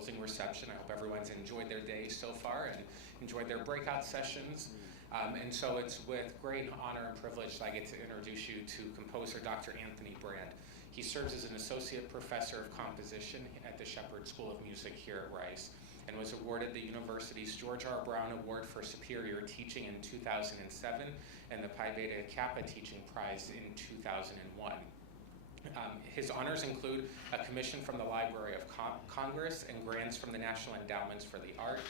closing reception. I hope everyone's enjoyed their day so far and enjoyed their breakout sessions. And so it's with great honor and privilege that I get to introduce you to composer Dr. Anthony Brandt. He serves as an associate professor of composition at the Shepherd School of Music here at Rice, and was awarded the university's George R. Brown Award for Superior Teaching in 2007 and the Pi Beta Kappa Teaching Prize in 2001. His honors include a commission from the Library of Congress and grants from the National Endowments for the Art,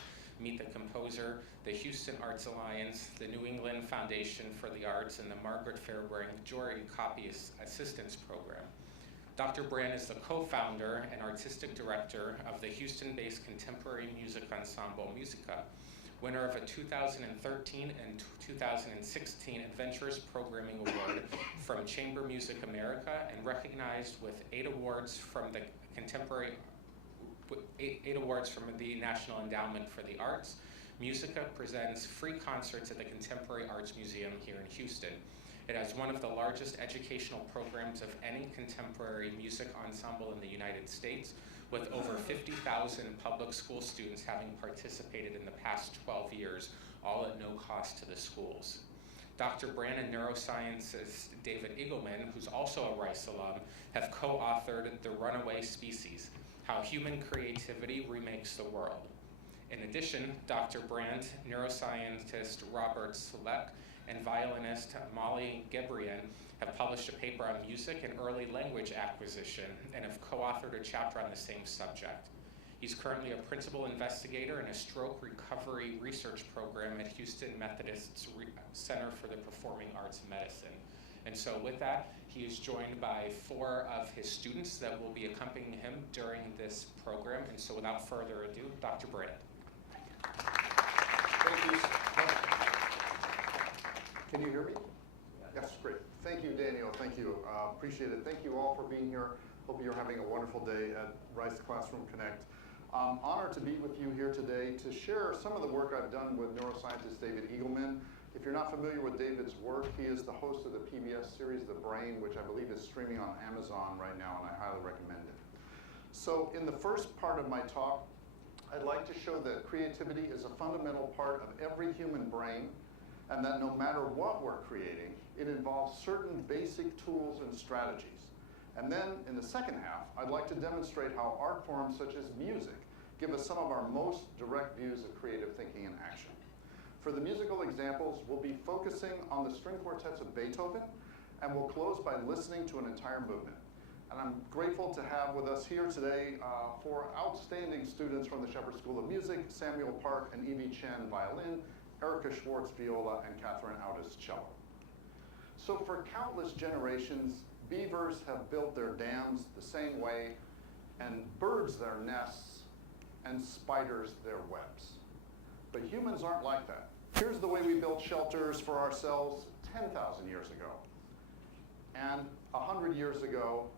Meet the Composer, the Houston Arts Alliance, the New England Foundation for the Arts, and the Margaret Fairbrink Jory Copy Assistance Program. Dr. Brandt is the co-founder and artistic director of the Houston-based contemporary music ensemble Musica, winner of a 2013 and 2016 Adventurous Programming Award from Chamber Music America, and recognized with 8 awards from the National Endowment for the Arts. Musica presents free concerts at the Contemporary Arts Museum here in Houston. It has one of the largest educational programs of any contemporary music ensemble in the United States, with over 50,000 public school students having participated in the past 12 years, all at no cost to the schools. Dr. Brandt and neuroscientist David Eagleman, who's also a Rice alum, have co-authored The Runaway Species, How Human Creativity Remakes the World. In addition, Dr. Brandt, neuroscientist Robert Selleck, and violinist Molly Gebrian have published a paper on music and early language acquisition and have co-authored a chapter on the same subject. He's currently a principal investigator in a stroke recovery research program at Houston Methodist's Center for the Performing Arts Medicine. And so with that, he is joined by 4 of his students that will be accompanying him during this program. And so without further ado, Dr. Brandt. Thank you. Can you hear me? Yes, great. Thank you, Daniel. Thank you. Appreciate it. Thank you all for being here. Hope you're having a wonderful day at Rice Classroom Connect. I'm honored to be with you here today to share some of the work I've done with neuroscientist David Eagleman. If you're not familiar with David's work, he is the host of the PBS series The Brain, which I believe is streaming on Amazon right now, and I highly recommend it. So in the first part of my talk, I'd like to show that creativity is a fundamental part of every human brain, and that no matter what we're creating, it involves certain basic tools and strategies. And then in the second half, I'd like to demonstrate how art forms such as music give us some of our most direct views of creative thinking and action. For the musical examples, we'll be focusing on the string quartets of Beethoven, and we'll close by listening to an entire movement. And I'm grateful to have with us here today 4 outstanding students from the Shepherd School of Music: Samuel Park and Evie Chen, violin, Erica Schwartz, viola, and Katherine Audas, cello. So for countless generations, beavers have built their dams the same way, and birds their nests, and spiders their webs. But humans aren't like that. Here's the way we built shelters for ourselves 10,000 years ago, and 100 years ago,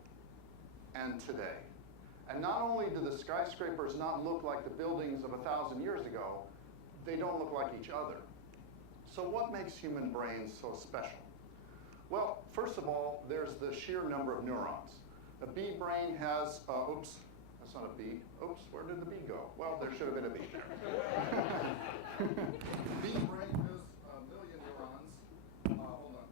and today. And not only do the skyscrapers not look like the buildings of 1,000 years ago, they don't look like each other. So what makes human brains so special? Well, first of all, there's the sheer number of neurons. A bee brain has, oops, that's not a bee. Oops, where did the bee go? Well, there should have been a bee there. Bee brain has 1 million neurons. Hold on.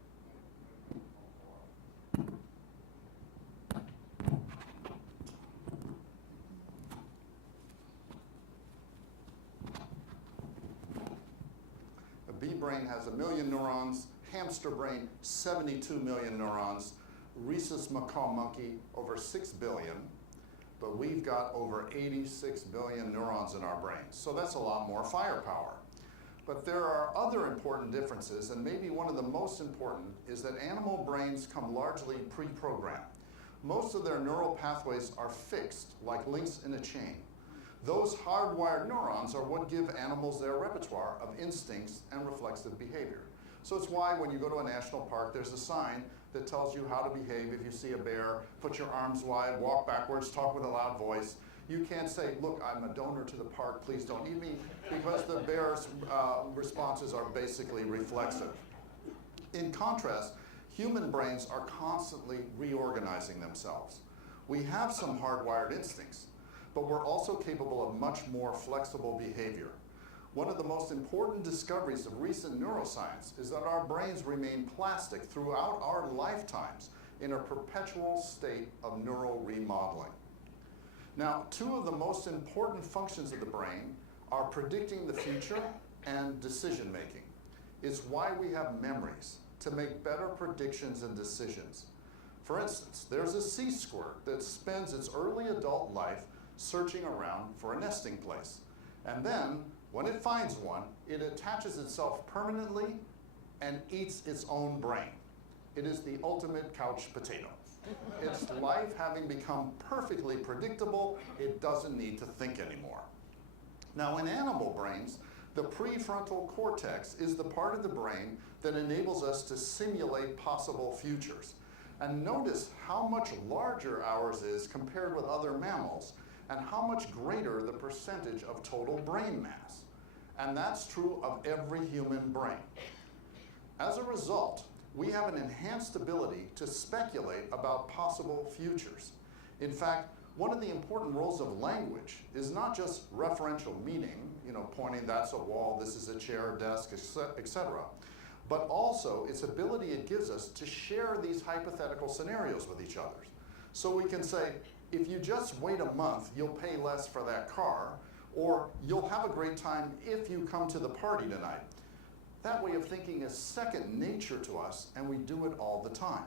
A bee brain has 1 million neurons. Hamster brain, 72 million neurons. Rhesus macaque monkey, over 6 billion. But we've got over 86 billion neurons in our brains. So that's a lot more firepower. But there are other important differences, and maybe one of the most important is that animal brains come largely pre-programmed. Most of their neural pathways are fixed, like links in a chain. Those hardwired neurons are what give animals their repertoire of instincts and reflexive behavior. So it's why when you go to a national park, there's a sign that tells you how to behave if you see a bear: put your arms wide, walk backwards, talk with a loud voice. You can't say, look, I'm a donor to the park, please don't eat me, because the bear's responses are basically reflexive. In contrast, human brains are constantly reorganizing themselves. We have some hardwired instincts, but we're also capable of much more flexible behavior. One of the most important discoveries of recent neuroscience is that our brains remain plastic throughout our lifetimes in a perpetual state of neural remodeling. Now, two of the most important functions of the brain are predicting the future and decision making. It's why we have memories, to make better predictions and decisions. For instance, there's a sea squirt that spends its early adult life searching around for a nesting place. And then, when it finds one, it attaches itself permanently and eats its own brain. It is the ultimate couch potato. Its life having become perfectly predictable, it doesn't need to think anymore. Now, in animal brains, the prefrontal cortex is the part of the brain that enables us to simulate possible futures. And notice how much larger ours is compared with other mammals, and how much greater the percentage of total brain mass. And that's true of every human brain. As a result, we have an enhanced ability to speculate about possible futures. In fact, one of the important roles of language is not just referential meaning, pointing that's a wall, this is a chair, desk, etc., but also its ability it gives us to share these hypothetical scenarios with each other. So we can say, if you just wait a month, you'll pay less for that car, or you'll have a great time if you come to the party tonight. That way of thinking is second nature to us, and we do it all the time.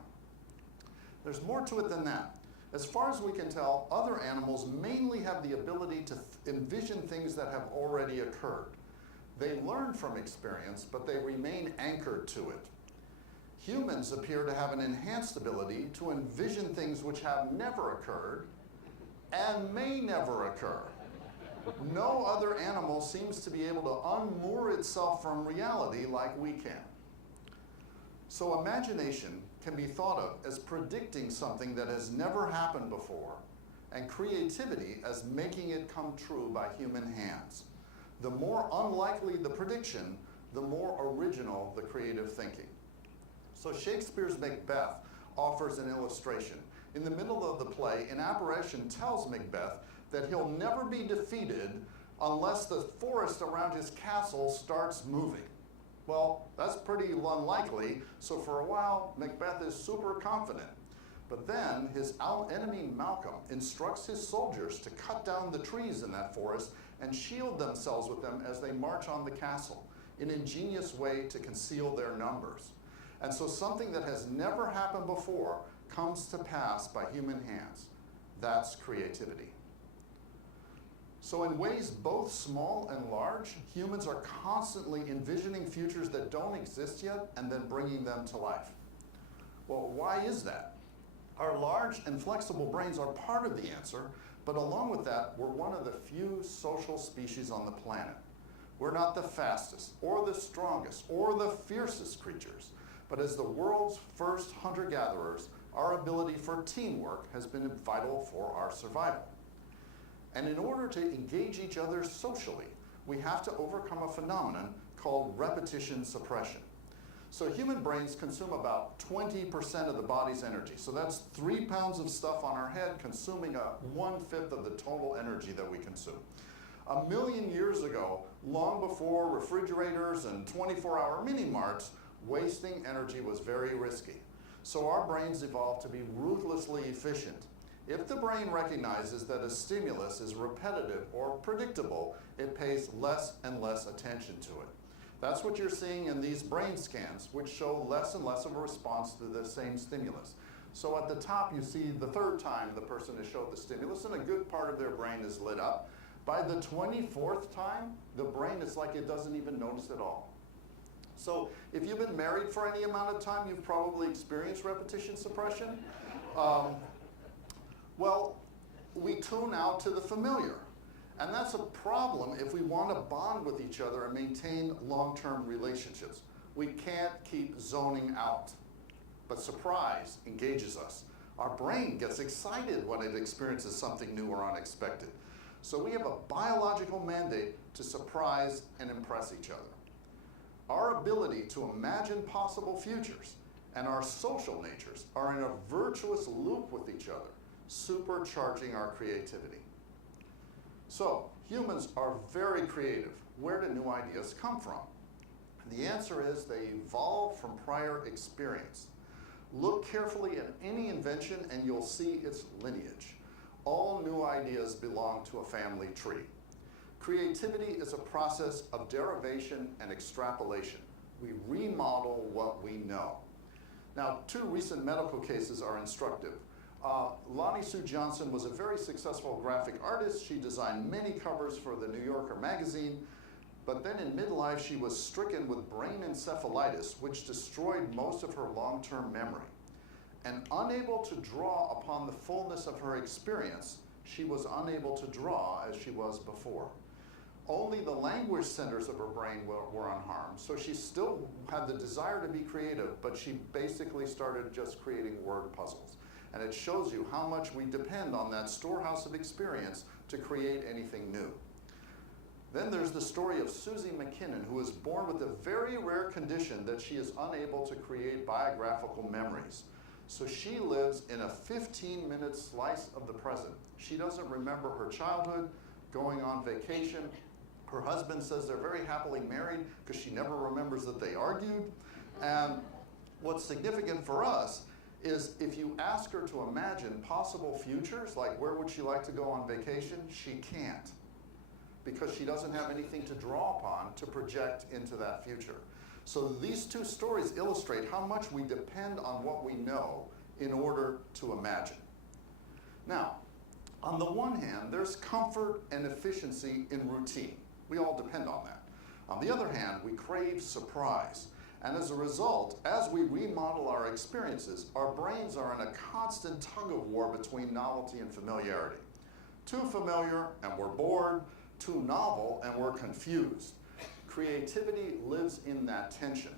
There's more to it than that. As far as we can tell, other animals mainly have the ability to envision things that have already occurred. They learn from experience, but they remain anchored to it. Humans appear to have an enhanced ability to envision things which have never occurred and may never occur. No other animal seems to be able to unmoor itself from reality like we can. So imagination can be thought of as predicting something that has never happened before, and creativity as making it come true by human hands. The more unlikely the prediction, the more original the creative thinking. So Shakespeare's Macbeth offers an illustration. In the middle of the play, an apparition tells Macbeth that he'll never be defeated unless the forest around his castle starts moving. Well, that's pretty unlikely, so for a while, Macbeth is super confident. But then his enemy Malcolm instructs his soldiers to cut down the trees in that forest and shield themselves with them as they march on the castle, an ingenious way to conceal their numbers. And so something that has never happened before comes to pass by human hands. That's creativity. So in ways both small and large, humans are constantly envisioning futures that don't exist yet and then bringing them to life. Well, why is that? Our large and flexible brains are part of the answer, but along with that, we're one of the few social species on the planet. We're not the fastest, or the strongest, or the fiercest creatures, but as the world's first hunter-gatherers, our ability for teamwork has been vital for our survival. And in order to engage each other socially, we have to overcome a phenomenon called repetition suppression. So human brains consume about 20% of the body's energy. So that's 3 pounds of stuff on our head consuming 1/5 of the total energy that we consume. 1 million years ago, long before refrigerators and 24-hour mini-marts, wasting energy was very risky. So our brains evolved to be ruthlessly efficient. If the brain recognizes that a stimulus is repetitive or predictable, it pays less and less attention to it. That's what you're seeing in these brain scans, which show less and less of a response to the same stimulus. So at the top, you see the third time the person is showed the stimulus, and a good part of their brain is lit up. By the 24th time, the brain is like it doesn't even notice at all. So if you've been married for any amount of time, you've probably experienced repetition suppression. Well, we tune out to the familiar. And that's a problem if we want to bond with each other and maintain long-term relationships. We can't keep zoning out. But surprise engages us. Our brain gets excited when it experiences something new or unexpected. So we have a biological mandate to surprise and impress each other. Our ability to imagine possible futures and our social natures are in a virtuous loop with each other, supercharging our creativity. So humans are very creative. Where do new ideas come from? The answer is they evolve from prior experience. Look carefully at any invention and you'll see its lineage. All new ideas belong to a family tree. Creativity is a process of derivation and extrapolation. We remodel what we know. Now, 2 recent medical cases are instructive. Lonnie Sue Johnson was a very successful graphic artist. She designed many covers for the New Yorker magazine, but then in midlife she was stricken with brain encephalitis, which destroyed most of her long-term memory. And unable to draw upon the fullness of her experience, she was unable to draw as she was before. Only the language centers of her brain were unharmed, so she still had the desire to be creative, but she basically started just creating word puzzles. And it shows you how much we depend on that storehouse of experience to create anything new. Then there's the story of Susie McKinnon, who was born with a very rare condition that she is unable to create biographical memories. So she lives in a 15-minute slice of the present. She doesn't remember her childhood, going on vacation. Her husband says they're very happily married because she never remembers that they argued. And what's significant for us is if you ask her to imagine possible futures, like where would she like to go on vacation, she can't, because she doesn't have anything to draw upon to project into that future. So these 2 stories illustrate how much we depend on what we know in order to imagine. Now, on the one hand, there's comfort and efficiency in routine. We all depend on that. On the other hand, we crave surprise. And as a result, as we remodel our experiences, our brains are in a constant tug of war between novelty and familiarity. Too familiar and we're bored, too novel and we're confused. Creativity lives in that tension.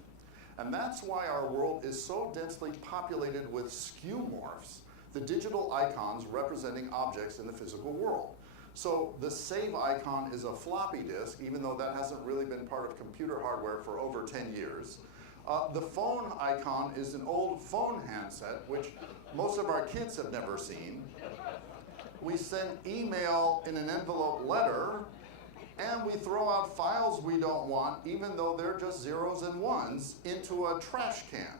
And that's why our world is so densely populated with skeuomorphs, the digital icons representing objects in the physical world. So the save icon is a floppy disk, even though that hasn't really been part of computer hardware for over 10 years. The phone icon is an old phone handset, which most of our kids have never seen. We send email in an envelope letter, and we throw out files we don't want, even though they're just zeros and ones, into a trash can.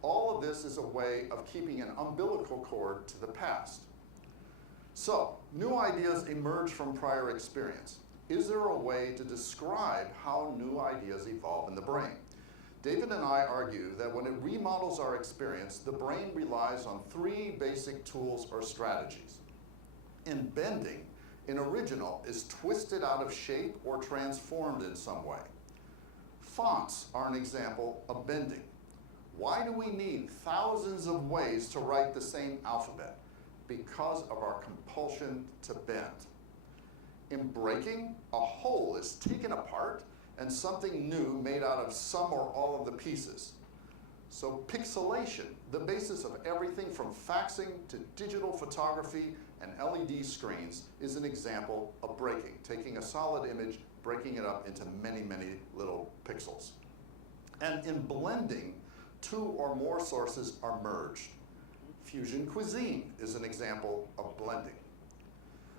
All of this is a way of keeping an umbilical cord to the past. So, new ideas emerge from prior experience. Is there a way to describe how new ideas evolve in the brain? David and I argue that when it remodels our experience, the brain relies on 3 basic tools or strategies. In bending, an original is twisted out of shape or transformed in some way. Fonts are an example of bending. Why do we need thousands of ways to write the same alphabet? Because of our compulsion to bend. In breaking, a whole is taken apart and something new made out of some or all of the pieces. So pixelation, the basis of everything from faxing to digital photography and LED screens, is an example of breaking, taking a solid image, breaking it up into many, many little pixels. And in blending, 2 or more sources are merged. Fusion cuisine is an example of blending.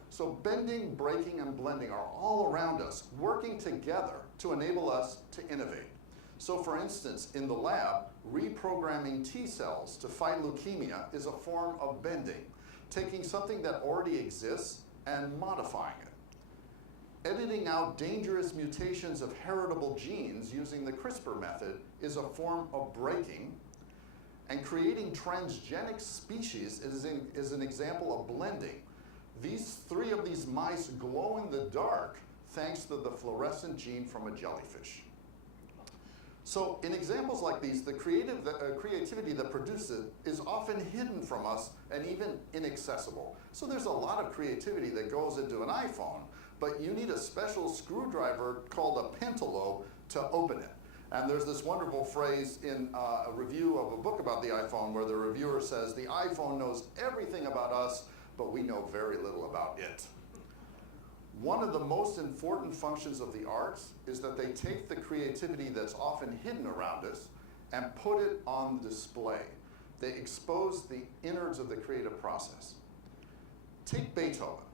So bending, breaking, and blending are all around us, working together to enable us to innovate. So for instance, in the lab, reprogramming T cells to fight leukemia is a form of bending, taking something that already exists and modifying it. Editing out dangerous mutations of heritable genes using the CRISPR method is a form of breaking. And creating transgenic species is an example of blending. These 3 of these mice glow in the dark thanks to the fluorescent gene from a jellyfish. So in examples like these, the creativity that produces it is often hidden from us and even inaccessible. So there's a lot of creativity that goes into an iPhone, but you need a special screwdriver called a pentalobe to open it. And there's this wonderful phrase in a review of a book about the iPhone where the reviewer says, the iPhone knows everything about us, but we know very little about it. One of the most important functions of the arts is that they take the creativity that's often hidden around us and put it on display. They expose the innards of the creative process. Take Beethoven.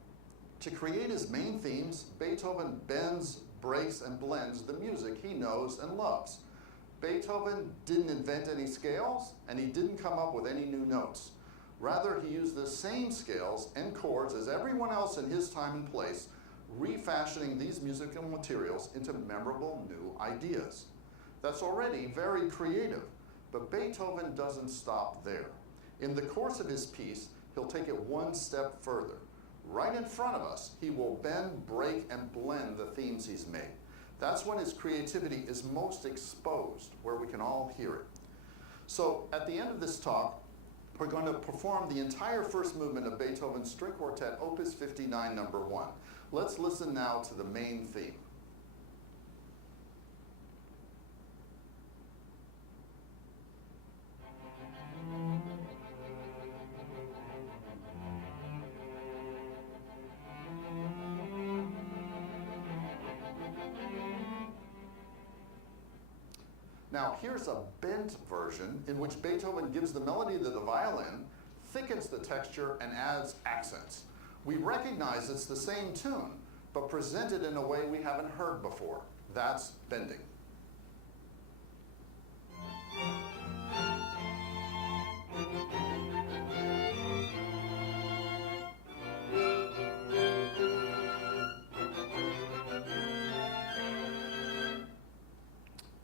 To create his main themes, Beethoven bends, breaks, and blends the music he knows and loves. Beethoven didn't invent any scales, and he didn't come up with any new notes. Rather, he used the same scales and chords as everyone else in his time and place, refashioning these musical materials into memorable new ideas. That's already very creative, but Beethoven doesn't stop there. In the course of his piece, he'll take it one step further. Right in front of us, he will bend, break, and blend the themes he's made. That's when his creativity is most exposed, where we can all hear it. So at the end of this talk, we're going to perform the entire first movement of Beethoven's String Quartet, Opus 59, number 1. Let's listen now to the main theme. Now, here's a bent version in which Beethoven gives the melody to the violin, thickens the texture, and adds accents. We recognize it's the same tune, but presented in a way we haven't heard before. That's bending.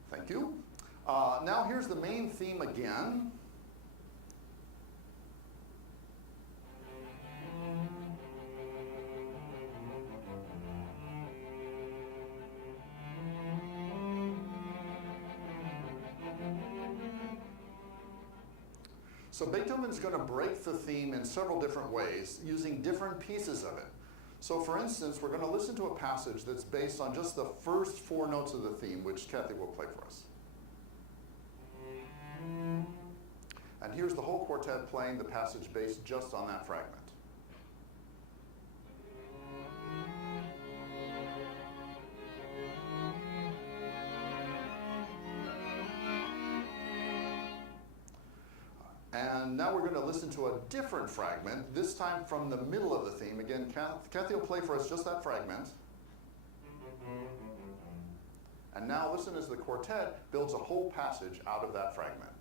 Thank you. Now here's the main theme again. So Beethoven's going to break the theme in several different ways, using different pieces of it. So for instance, we're going to listen to a passage that's based on just the first 4 notes of the theme, which Kathy will play for us. And here's the whole quartet playing the passage based just on that fragment. And now we're going to listen to a different fragment, this time from the middle of the theme. Again, Kathy will play for us just that fragment. And now listen as the quartet builds a whole passage out of that fragment.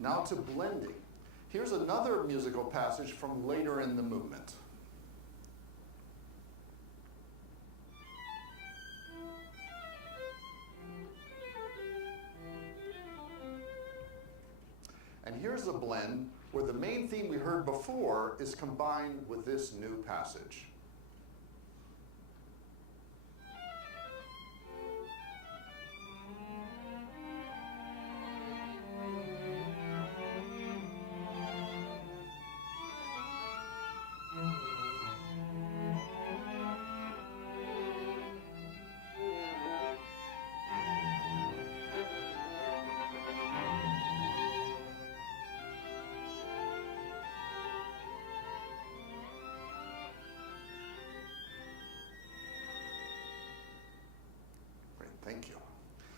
Now to blending. Here's another musical passage from later in the movement. And here's a blend where the main theme we heard before is combined with this new passage. Thank you.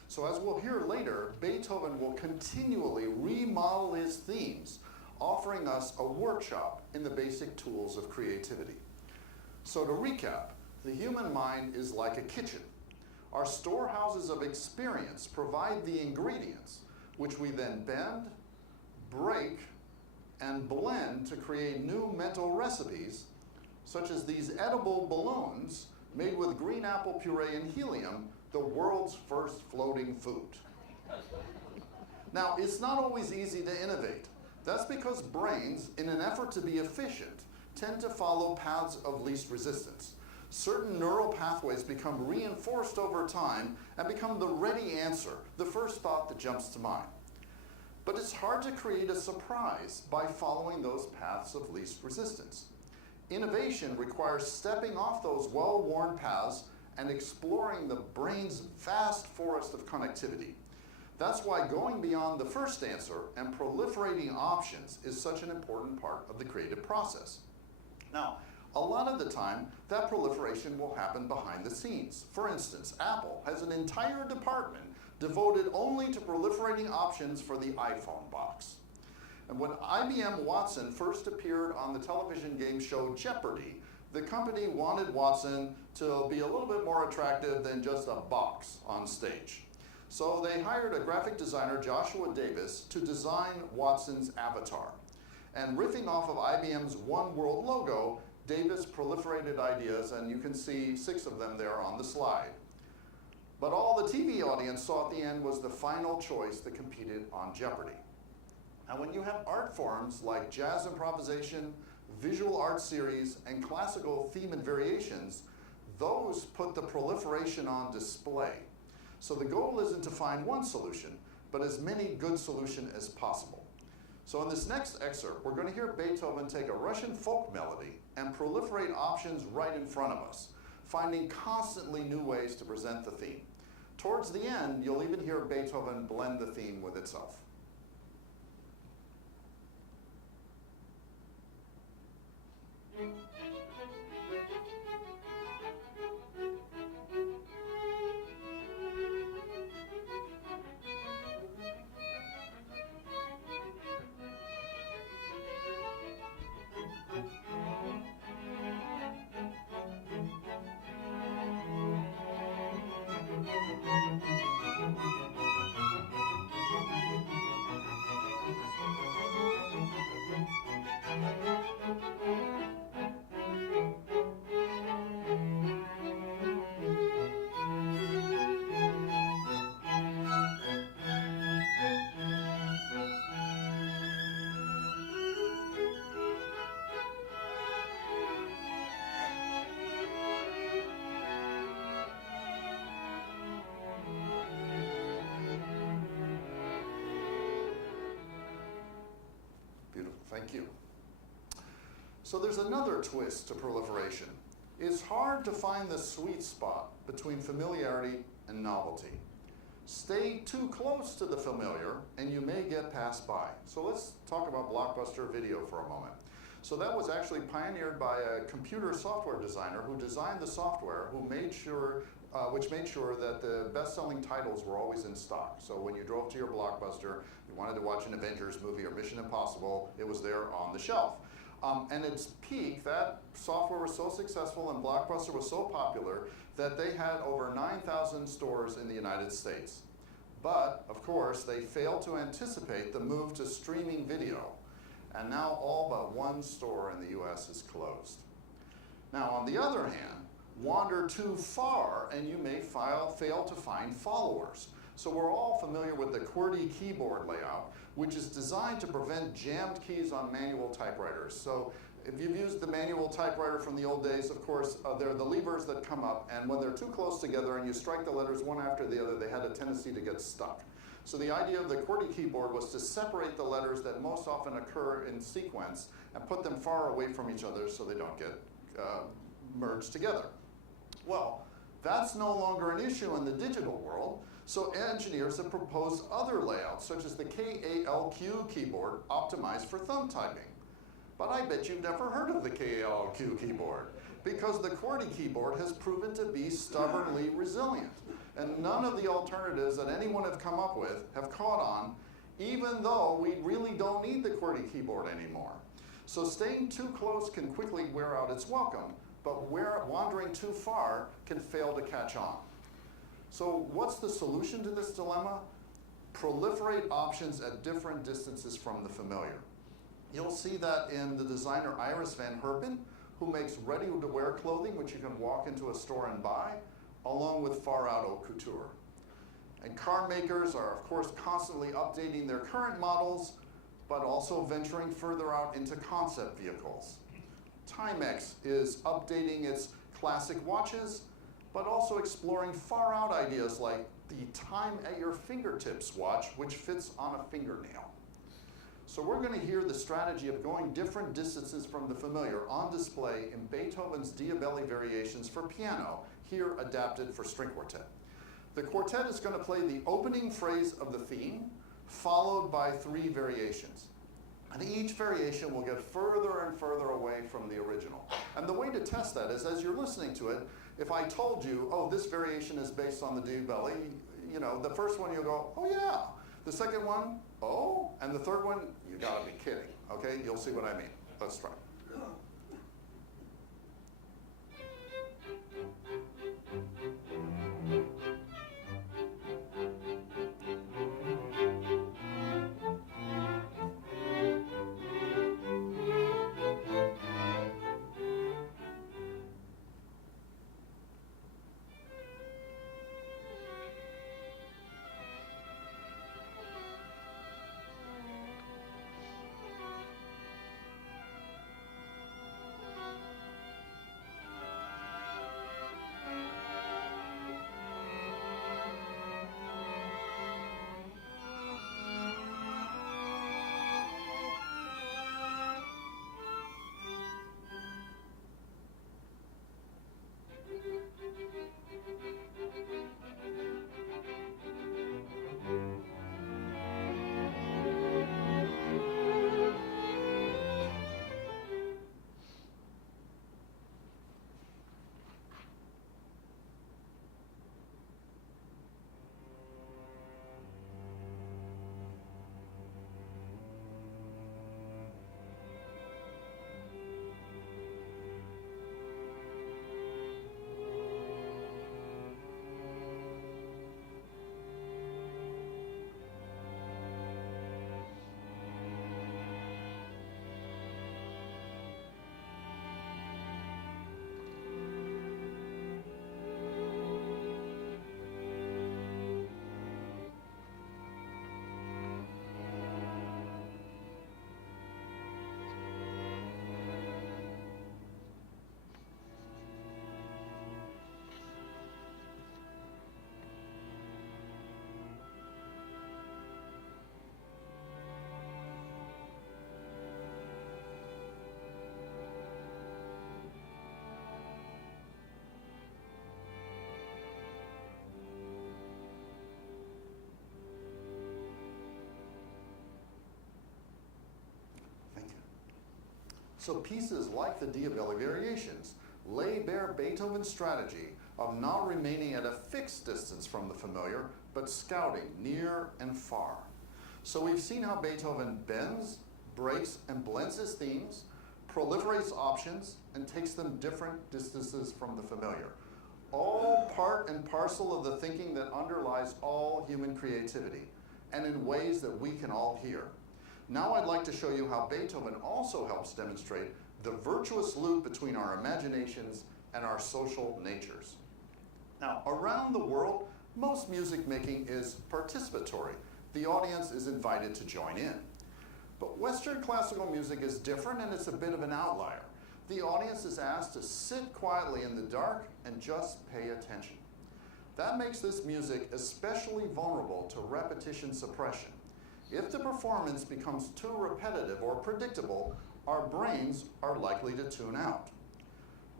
So as we'll hear later, Beethoven will continually remodel his themes, offering us a workshop in the basic tools of creativity. So to recap, the human mind is like a kitchen. Our storehouses of experience provide the ingredients, which we then bend, break, and blend to create new mental recipes, such as these edible balloons made with green apple puree and helium, the world's first floating food. Now, it's not always easy to innovate. That's because brains, in an effort to be efficient, tend to follow paths of least resistance. Certain neural pathways become reinforced over time and become the ready answer, the first thought that jumps to mind. But it's hard to create a surprise by following those paths of least resistance. Innovation requires stepping off those well-worn paths and exploring the brain's vast forest of connectivity. That's why going beyond the first answer and proliferating options is such an important part of the creative process. Now, a lot of the time, that proliferation will happen behind the scenes. For instance, Apple has an entire department devoted only to proliferating options for the iPhone box. And when IBM Watson first appeared on the television game show Jeopardy! The company wanted Watson to be a little bit more attractive than just a box on stage. So they hired a graphic designer, Joshua Davis, to design Watson's avatar. And riffing off of IBM's One World logo, Davis proliferated ideas, and you can see 6 of them there on the slide. But all the TV audience saw at the end was the final choice that competed on Jeopardy! Now, when you have art forms like jazz improvisation, visual art series, and classical theme and variations, those put the proliferation on display. So the goal isn't to find one solution, but as many good solutions as possible. So in this next excerpt, we're going to hear Beethoven take a Russian folk melody and proliferate options right in front of us, finding constantly new ways to present the theme. Towards the end, you'll even hear Beethoven blend the theme with itself. Thank you. So there's another twist to proliferation. It's hard to find the sweet spot between familiarity and novelty. Stay too close to the familiar and you may get passed by. So let's talk about blockbuster video for a moment. So that was actually pioneered by a computer software designer who designed the software which made sure that the best-selling titles were always in stock. So when you drove to your Blockbuster, you wanted to watch an Avengers movie or Mission Impossible, it was there on the shelf. And its peak, that software was so successful and Blockbuster was so popular that they had over 9,000 stores in the United States. But, of course, they failed to anticipate the move to streaming video. And now all but one store in the US is closed. Now, on the other hand, wander too far and you may fail to find followers. So we're all familiar with the QWERTY keyboard layout, which is designed to prevent jammed keys on manual typewriters. So if you've used the manual typewriter from the old days, of course, they're the levers that come up, and when they're too close together and you strike the letters one after the other, they had a tendency to get stuck. So the idea of the QWERTY keyboard was to separate the letters that most often occur in sequence and put them far away from each other so they don't get merged together. Well, that's no longer an issue in the digital world, so engineers have proposed other layouts, such as the KALQ keyboard optimized for thumb typing. But I bet you've never heard of the KALQ keyboard, because the QWERTY keyboard has proven to be stubbornly resilient. And none of the alternatives that anyone have come up with have caught on, even though we really don't need the QWERTY keyboard anymore. So staying too close can quickly wear out its welcome, but wandering too far can fail to catch on. So what's the solution to this dilemma? Proliferate options at different distances from the familiar. You'll see that in the designer Iris van Herpen, who makes ready-to-wear clothing, which you can walk into a store and buy, along with far-out haute couture. And car makers are, of course, constantly updating their current models, but also venturing further out into concept vehicles. Timex is updating its classic watches, but also exploring far-out ideas like the time at your fingertips watch, which fits on a fingernail. So we're going to hear the strategy of going different distances from the familiar on display in Beethoven's Diabelli Variations for piano, here adapted for string quartet. The quartet is going to play the opening phrase of the theme, followed by 3 variations. And each variation will get further and further away from the original. And the way to test that is, as you're listening to it, if I told you, oh, this variation is based on the Diabelli, you know, the first one you'll go, oh yeah. The second one, oh, and the third one, you gotta be kidding, okay? You'll see what I mean. Let's try. So pieces like the Diabelli Variations lay bare Beethoven's strategy of not remaining at a fixed distance from the familiar, but scouting near and far. So we've seen how Beethoven bends, breaks, and blends his themes, proliferates options, and takes them different distances from the familiar. All part and parcel of the thinking that underlies all human creativity, and in ways that we can all hear. Now I'd like to show you how Beethoven also helps demonstrate the virtuous loop between our imaginations and our social natures. Now, around the world, most music making is participatory. The audience is invited to join in. But Western classical music is different, and it's a bit of an outlier. The audience is asked to sit quietly in the dark and just pay attention. That makes this music especially vulnerable to repetition suppression. If the performance becomes too repetitive or predictable, our brains are likely to tune out.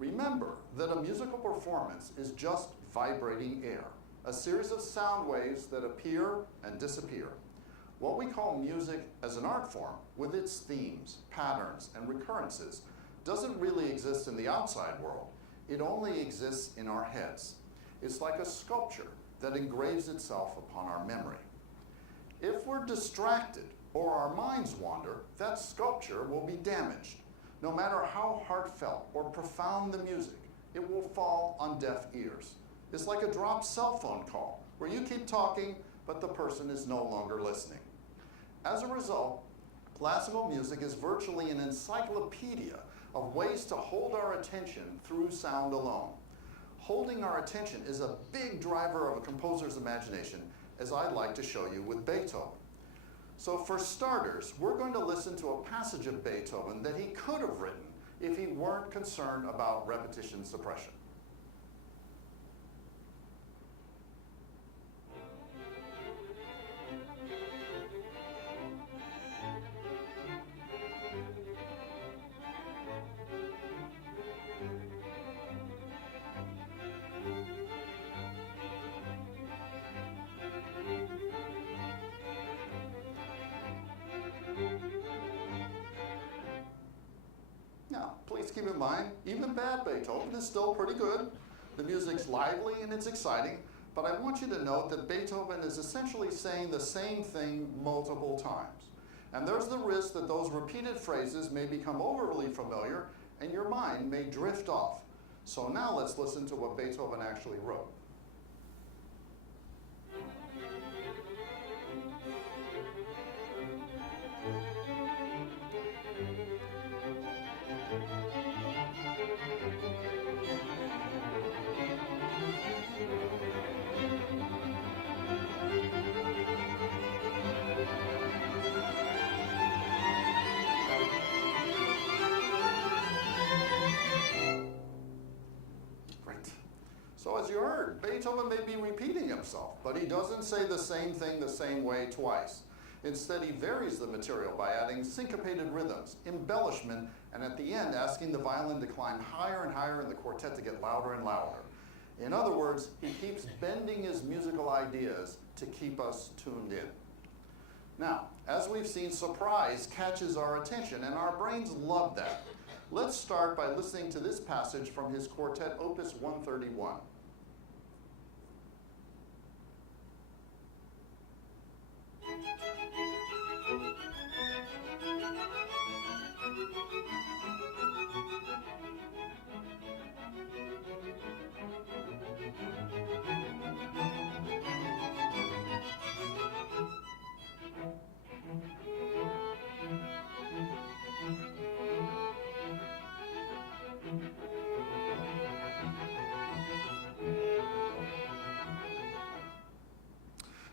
Remember that a musical performance is just vibrating air, a series of sound waves that appear and disappear. What we call music as an art form, with its themes, patterns, and recurrences, doesn't really exist in the outside world. It only exists in our heads. It's like a sculpture that engraves itself upon our memory. If we're distracted or our minds wander, that sculpture will be damaged. No matter how heartfelt or profound the music, it will fall on deaf ears. It's like a dropped cell phone call, where you keep talking, but the person is no longer listening. As a result, classical music is virtually an encyclopedia of ways to hold our attention through sound alone. Holding our attention is a big driver of a composer's imagination, as I'd like to show you with Beethoven. So for starters, we're going to listen to a passage of Beethoven that he could have written if he weren't concerned about repetition suppression. keep in mind, even bad Beethoven is still pretty good. The music's lively and it's exciting, but I want you to note that Beethoven is essentially saying the same thing multiple times. And there's the risk that those repeated phrases may become overly familiar and your mind may drift off. So now let's listen to what Beethoven actually wrote. So as you heard, Beethoven may be repeating himself, but he doesn't say the same thing the same way twice. Instead, he varies the material by adding syncopated rhythms, embellishment, and at the end, asking the violin to climb higher and higher and the quartet to get louder and louder. In other words, he keeps bending his musical ideas to keep us tuned in. Now, as we've seen, surprise catches our attention, and our brains love that. Let's start by listening to this passage from his Quartet, Opus 131.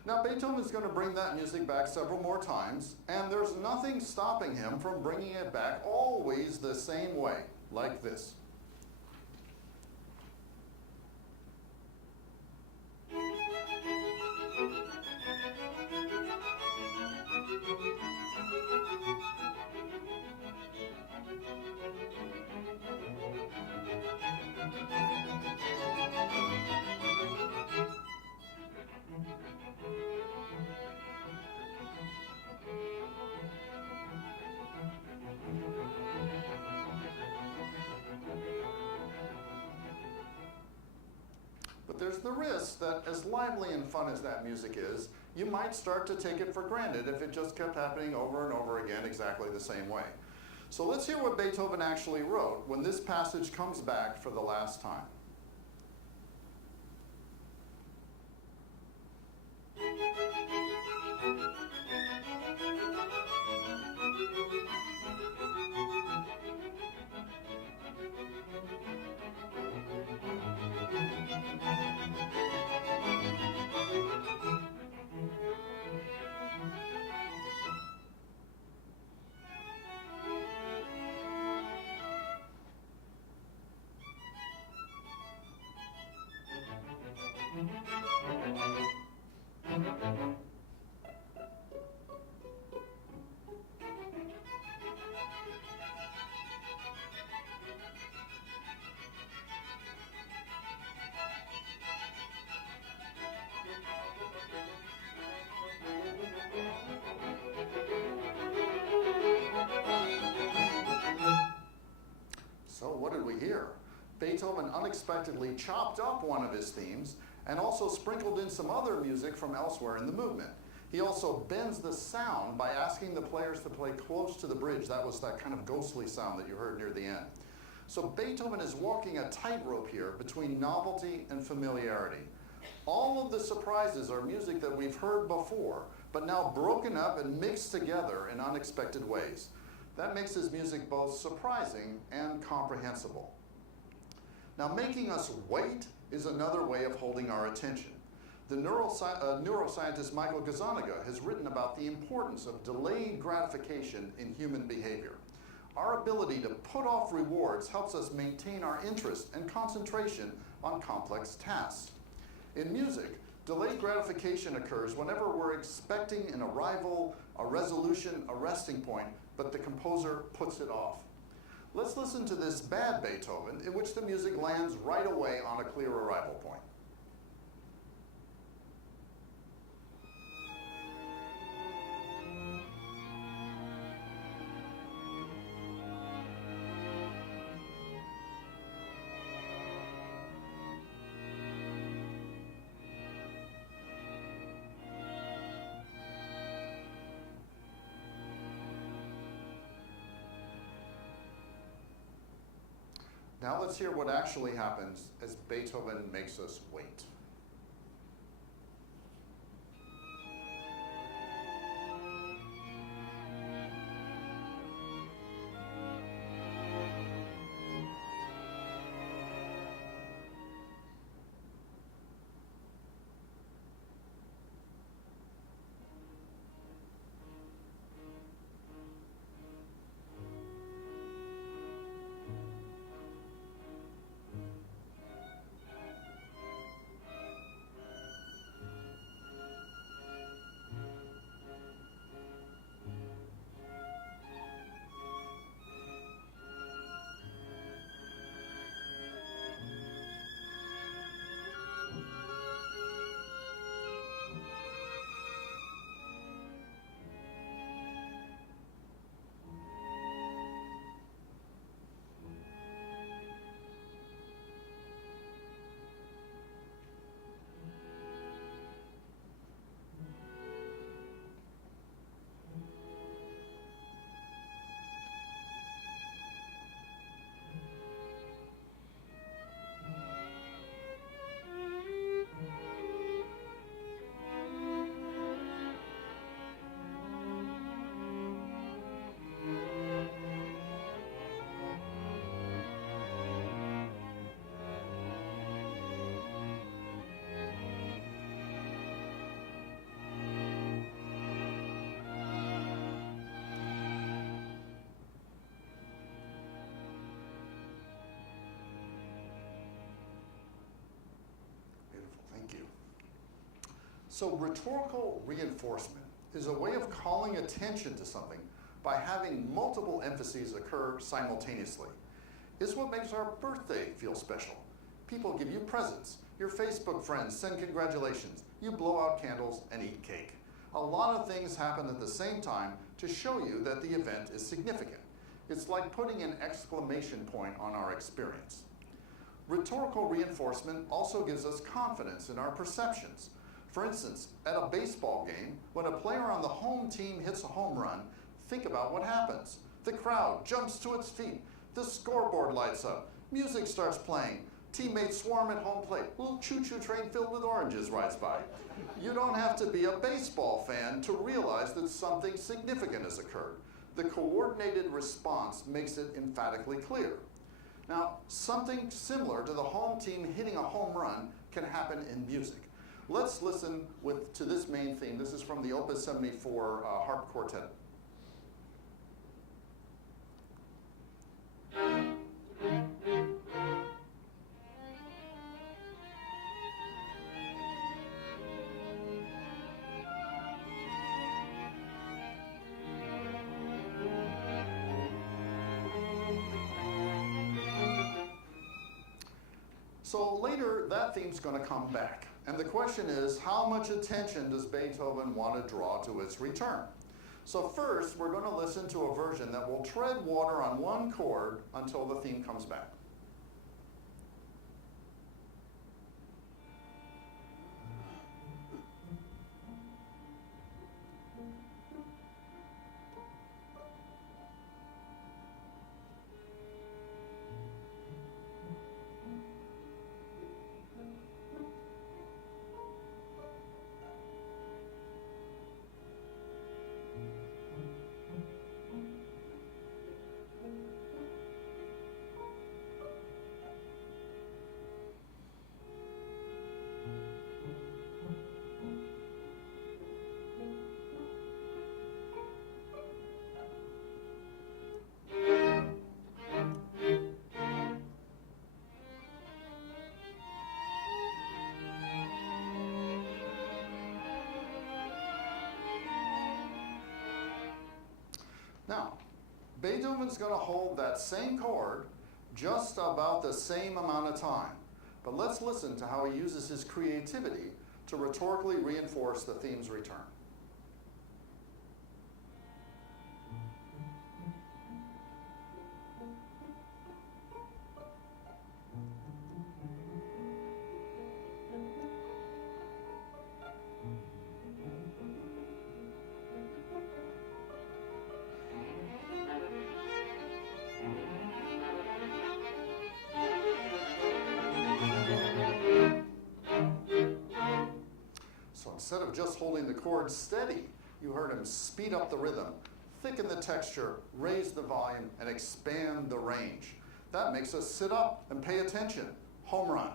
Now, Beethoven is going to bring that music back several more times, and there's nothing stopping him from bringing it back always the same way, like this. But there's the risk that as lively and fun as that music is, you might start to take it for granted if it just kept happening over and over again exactly the same way. So let's hear what Beethoven actually wrote when this passage comes back for the last time. So what did we hear? Beethoven unexpectedly chopped up one of his themes and also sprinkled in some other music from elsewhere in the movement. He also bends the sound by asking the players to play close to the bridge. That was that kind of ghostly sound that you heard near the end. So Beethoven is walking a tightrope here between novelty and familiarity. All of the surprises are music that we've heard before, but now broken up and mixed together in unexpected ways. That makes his music both surprising and comprehensible. Now, making us wait is another way of holding our attention. The neuroscientist Michael Gazzaniga has written about the importance of delayed gratification in human behavior. Our ability to put off rewards helps us maintain our interest and concentration on complex tasks. In music, delayed gratification occurs whenever we're expecting an arrival, a resolution, a resting point, but the composer puts it off. Let's listen to this bad Beethoven in which the music lands right away on a clear arrival point. Now let's hear what actually happens as Beethoven makes us wait. Thank you. So rhetorical reinforcement is a way of calling attention to something by having multiple emphases occur simultaneously. It's what makes our birthday feel special. People give you presents. Your Facebook friends send congratulations. You blow out candles and eat cake. A lot of things happen at the same time to show you that the event is significant. It's like putting an exclamation point on our experience. Rhetorical reinforcement also gives us confidence in our perceptions. For instance, at a baseball game, when a player on the home team hits a home run, think about what happens. The crowd jumps to its feet. The scoreboard lights up. Music starts playing. Teammates swarm at home plate. A little choo-choo train filled with oranges rides by. You don't have to be a baseball fan to realize that something significant has occurred. The coordinated response makes it emphatically clear. Now, something similar to the home team hitting a home run can happen in music. Let's listen to this main theme. This is from the Opus 74 harp quartet. So later, that theme's going to come back. And the question is, how much attention does Beethoven want to draw to its return? So first, we're going to listen to a version that will tread water on one chord until the theme comes back. Now, Beethoven's going to hold that same chord just about the same amount of time. But let's listen to how he uses his creativity to rhetorically reinforce the theme's return. instead of just holding the chords steady, you heard him speed up the rhythm, thicken the texture, raise the volume, and expand the range. That makes us sit up and pay attention. Home run.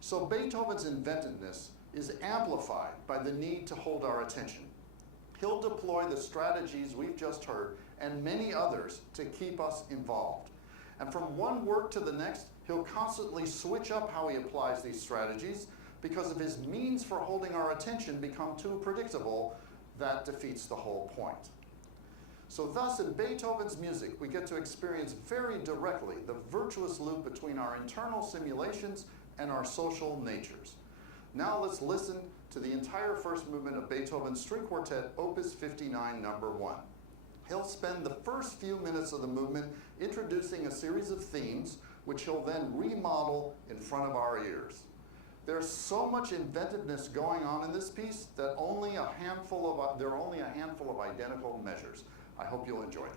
So Beethoven's inventiveness is amplified by the need to hold our attention. He'll deploy the strategies we've just heard and many others to keep us involved. And from one work to the next, he'll constantly switch up how he applies these strategies because if his means for holding our attention become too predictable, that defeats the whole point. So thus, in Beethoven's music, we get to experience very directly the virtuous loop between our internal simulations and our social natures. Now let's listen to the entire first movement of Beethoven's String Quartet, Opus 59, number 1. He'll spend the first few minutes of the movement introducing a series of themes, which he'll then remodel in front of our ears. There's so much inventiveness going on in this piece that there are only a handful of identical measures. I hope you'll enjoy it.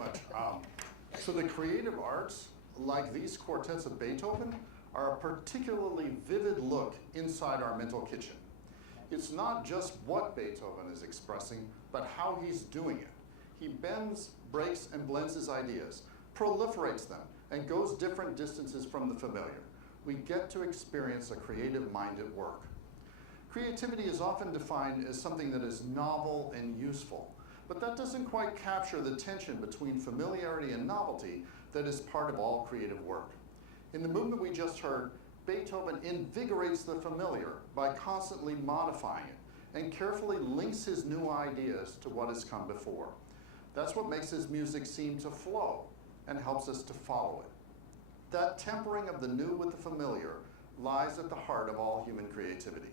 much. So the creative arts, like these quartets of Beethoven, are a particularly vivid look inside our mental kitchen. It's not just what Beethoven is expressing, but how he's doing it. He bends, breaks, and blends his ideas, proliferates them, and goes different distances from the familiar. We get to experience a creative mind at work. Creativity is often defined as something that is novel and useful, but that doesn't quite capture the tension between familiarity and novelty that is part of all creative work. In the movement we just heard, Beethoven invigorates the familiar by constantly modifying it and carefully links his new ideas to what has come before. That's what makes his music seem to flow and helps us to follow it. That tempering of the new with the familiar lies at the heart of all human creativity.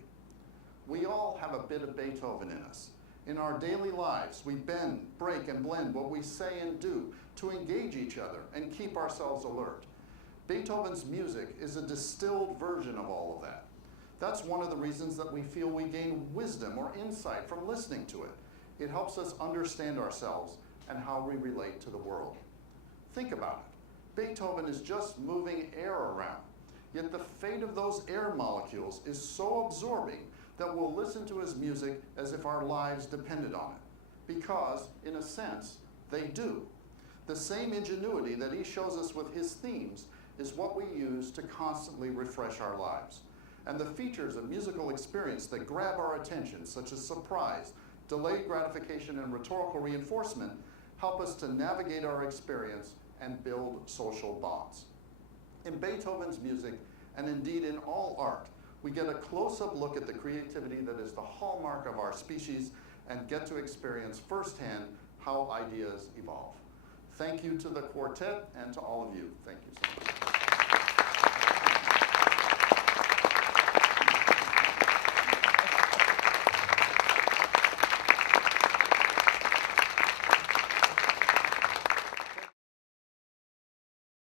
We all have a bit of Beethoven in us. In our daily lives, we bend, break, and blend what we say and do to engage each other and keep ourselves alert. Beethoven's music is a distilled version of all of that. That's one of the reasons that we feel we gain wisdom or insight from listening to it. It helps us understand ourselves and how we relate to the world. Think about it. Beethoven is just moving air around, yet the fate of those air molecules is so absorbing that we'll listen to his music as if our lives depended on it. Because, in a sense, they do. The same ingenuity that he shows us with his themes is what we use to constantly refresh our lives. And the features of musical experience that grab our attention, such as surprise, delayed gratification, and rhetorical reinforcement, help us to navigate our experience and build social bonds. In Beethoven's music, and indeed in all art, we get a close-up look at the creativity that is the hallmark of our species and get to experience firsthand how ideas evolve. Thank you to the quartet and to all of you. Thank you so much.